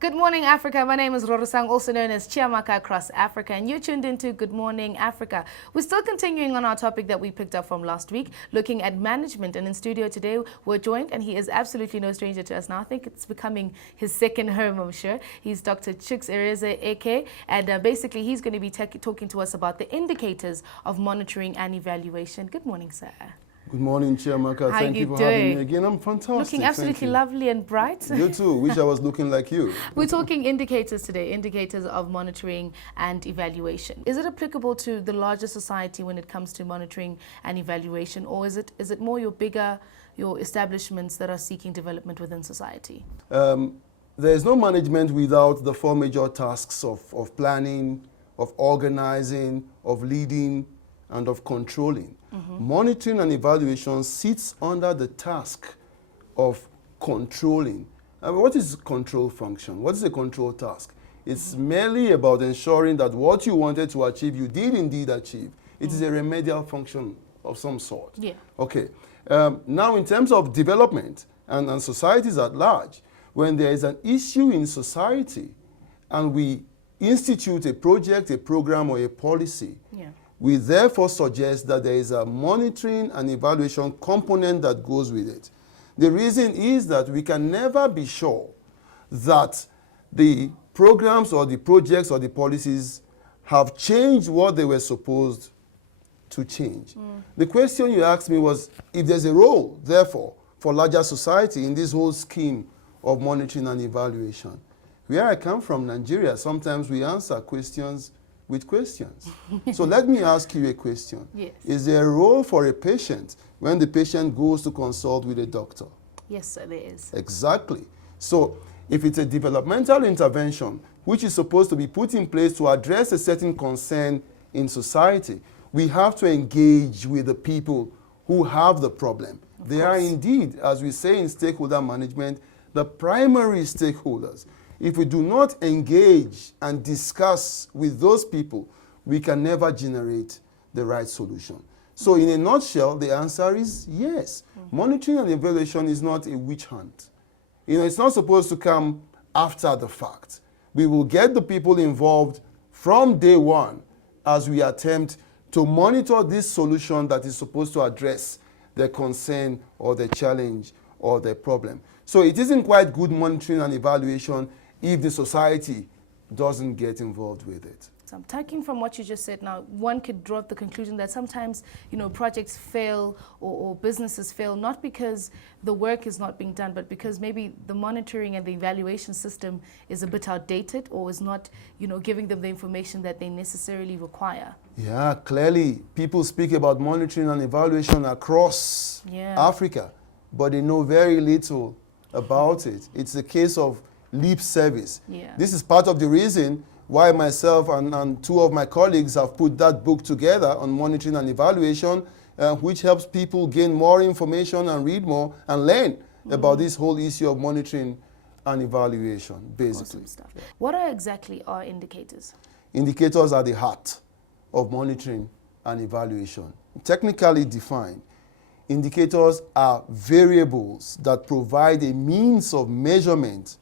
Good morning, Africa. My name is Rorosang, also known as Chiamaka across Africa, and you're tuned into Good Morning Africa. We're still continuing on our topic that we picked up from last week, looking at management. And in studio today, we're joined, and he is absolutely no stranger to us now. I think it's becoming his second home, I'm sure. He's Dr. Eresia-Eke, and basically he's going to be talking to us about the indicators of monitoring and evaluation. Good morning, sir. Good morning, Chiamaka. Thank you for having me again. I'm fantastic. Looking absolutely lovely and bright. You too. Wish I was looking like you. We're talking indicators today, indicators of monitoring and evaluation. Is it applicable to the larger society when it comes to monitoring and evaluation, or is it more your establishments that are seeking development within society? There is no management without the four major tasks of planning, of organizing, of leading, and of controlling. Monitoring and evaluation sits under the task of controlling. What is control function? What is a control task? It's merely about ensuring that what you wanted to achieve, you did indeed achieve. It is a remedial function of some sort. Yeah. Okay. Now, in terms of development and societies at large, when there is an issue in society and we institute a project, a program, or a policy, we therefore suggest that there is a monitoring and evaluation component that goes with it. The reason is that we can never be sure that the programs or the projects or the policies have changed what they were supposed to change. The question you asked me was if there's a role, therefore, for larger society in this whole scheme of monitoring and evaluation. Where I come from, Nigeria, sometimes we answer questions with questions. So let me ask you a question. Yes. Is there a role for a patient when the patient goes to consult with a doctor? Yes, sir, there is. Exactly. So if it's a developmental intervention which is supposed to be put in place to address a certain concern in society, we have to engage with the people who have the problem. They are indeed, as we say in stakeholder management, the primary stakeholders. If we do not engage and discuss with those people, we can never generate the right solution. So in a nutshell, the answer is yes. Monitoring and evaluation is not a witch hunt. It's not supposed to come after the fact. We will get the people involved from day one as we attempt to monitor this solution that is supposed to address their concern or their challenge or their problem. So it isn't quite good monitoring and evaluation if the society doesn't get involved with it. So I'm taking from what you just said now, one could draw the conclusion that sometimes, projects fail or businesses fail, not because the work is not being done, but because maybe the monitoring and the evaluation system is a bit outdated or is not, giving them the information that they necessarily require. Yeah, clearly people speak about monitoring and evaluation across Africa, but they know very little about it. It's a case of lip service. This is part of the reason why myself and two of my colleagues have put that book together on monitoring and evaluation, which helps people gain more information and read more and learn about this whole issue of monitoring and evaluation, basically. Awesome stuff. What exactly are indicators? Indicators are the heart of monitoring and evaluation. Technically defined, indicators are variables that provide a means of measurement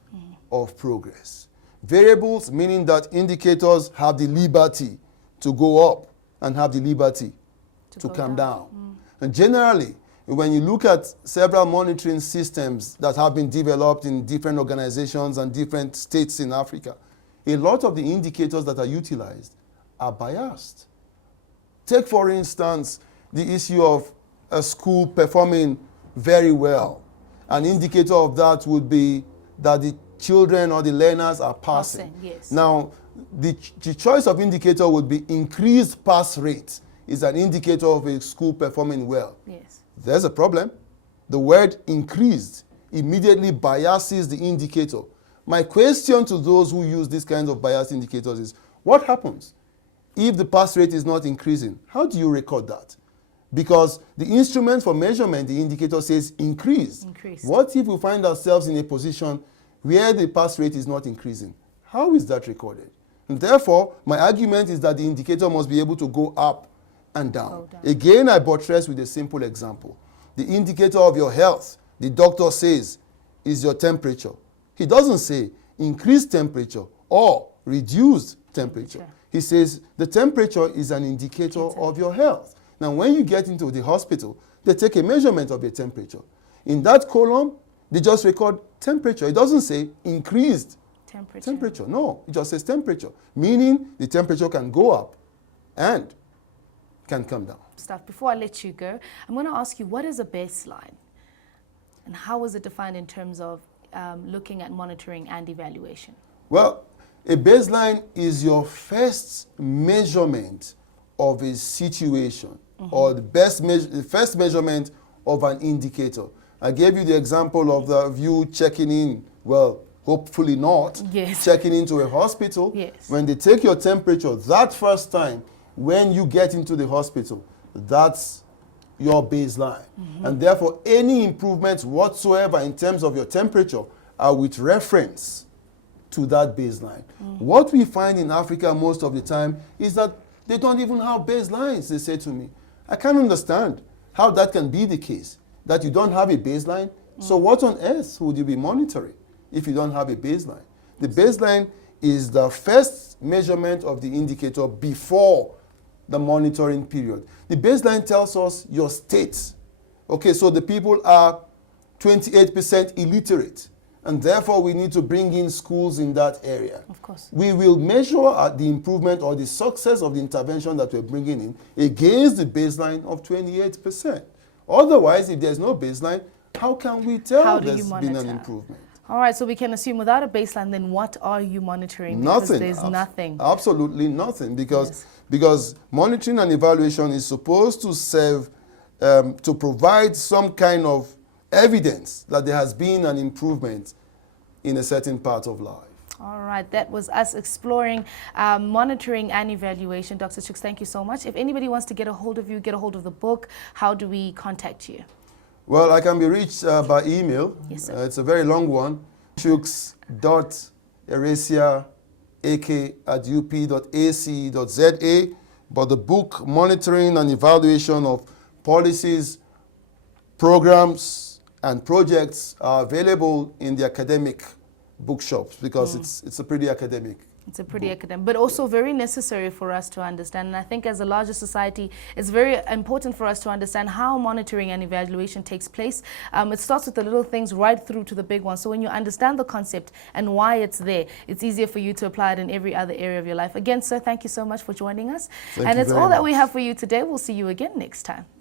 of progress. Variables meaning that indicators have the liberty to go up and have the liberty to come down. And generally, when you look at several monitoring systems that have been developed in different organizations and different states in Africa, a lot of the indicators that are utilized are biased. Take, for instance, the issue of a school performing very well. An indicator of that would be that the children or the learners are passing. Yes. Now, the choice of indicator would be increased pass rate is an indicator of a school performing well. Yes. There's a problem. The word increased immediately biases the indicator. My question to those who use these kinds of biased indicators is, what happens if the pass rate is not increasing? How do you record that? Because the instrument for measurement, the indicator says increased. What if we find ourselves in a position where the pass rate is not increasing? How is that recorded? And therefore, my argument is that the indicator must be able to go up and down. Again, I buttress with a simple example. The indicator of your health, the doctor says, is your temperature. He doesn't say, increased temperature or reduced temperature. He says the temperature is an indicator of your health. Now, when you get into the hospital, they take a measurement of your temperature. In that column, they just record temperature. It doesn't say increased temperature. No, it just says temperature, meaning the temperature can go up and can come down. Before I let you go, I'm going to ask you, what is a baseline? And how is it defined in terms of looking at monitoring and evaluation? Well, a baseline is your first measurement of a situation, or the first measurement of an indicator. I gave you the example of you checking in, well, hopefully not, checking into a hospital. When they take your temperature that first time, when you get into the hospital, that's your baseline. And therefore, any improvements whatsoever in terms of your temperature are with reference to that baseline. What we find in Africa most of the time is that they don't even have baselines, they say to me. I can't understand how that can be the case, that you don't have a baseline. So what on earth would you be monitoring if you don't have a baseline? The baseline is the first measurement of the indicator before the monitoring period. The baseline tells us your state. Okay, so the people are 28% illiterate, and therefore we need to bring in schools in that area. Of course. We will measure the improvement or the success of the intervention that we're bringing in against the baseline of 28%. Otherwise, if there's no baseline, how can we tell there's been an improvement? All right, so we can assume without a baseline, then what are you monitoring? Nothing. Because there's nothing. Absolutely nothing, because monitoring and evaluation is supposed to serve to provide some kind of evidence that there has been an improvement in a certain part of life. All right, that was us exploring monitoring and evaluation. Dr. Chuks, thank you so much. If anybody wants to get a hold of you, get a hold of the book, how do we contact you? Well, I can be reached by email. Yes, sir. It's a very long one. chuks.eresia-Eke@up.ac.za. But the book, Monitoring and Evaluation of Policies, Programs, and Projects, are available in the academic bookshops because it's a pretty academic. It's a pretty academic, but also very necessary for us to understand. And I think as a larger society, it's very important for us to understand how monitoring and evaluation takes place. It starts with the little things right through to the big ones. So when you understand the concept and why it's there, it's easier for you to apply it in every other area of your life. Again, sir, thank you so much for joining us. Thank and you it's very all that much. we have for you today. We'll see you again next time.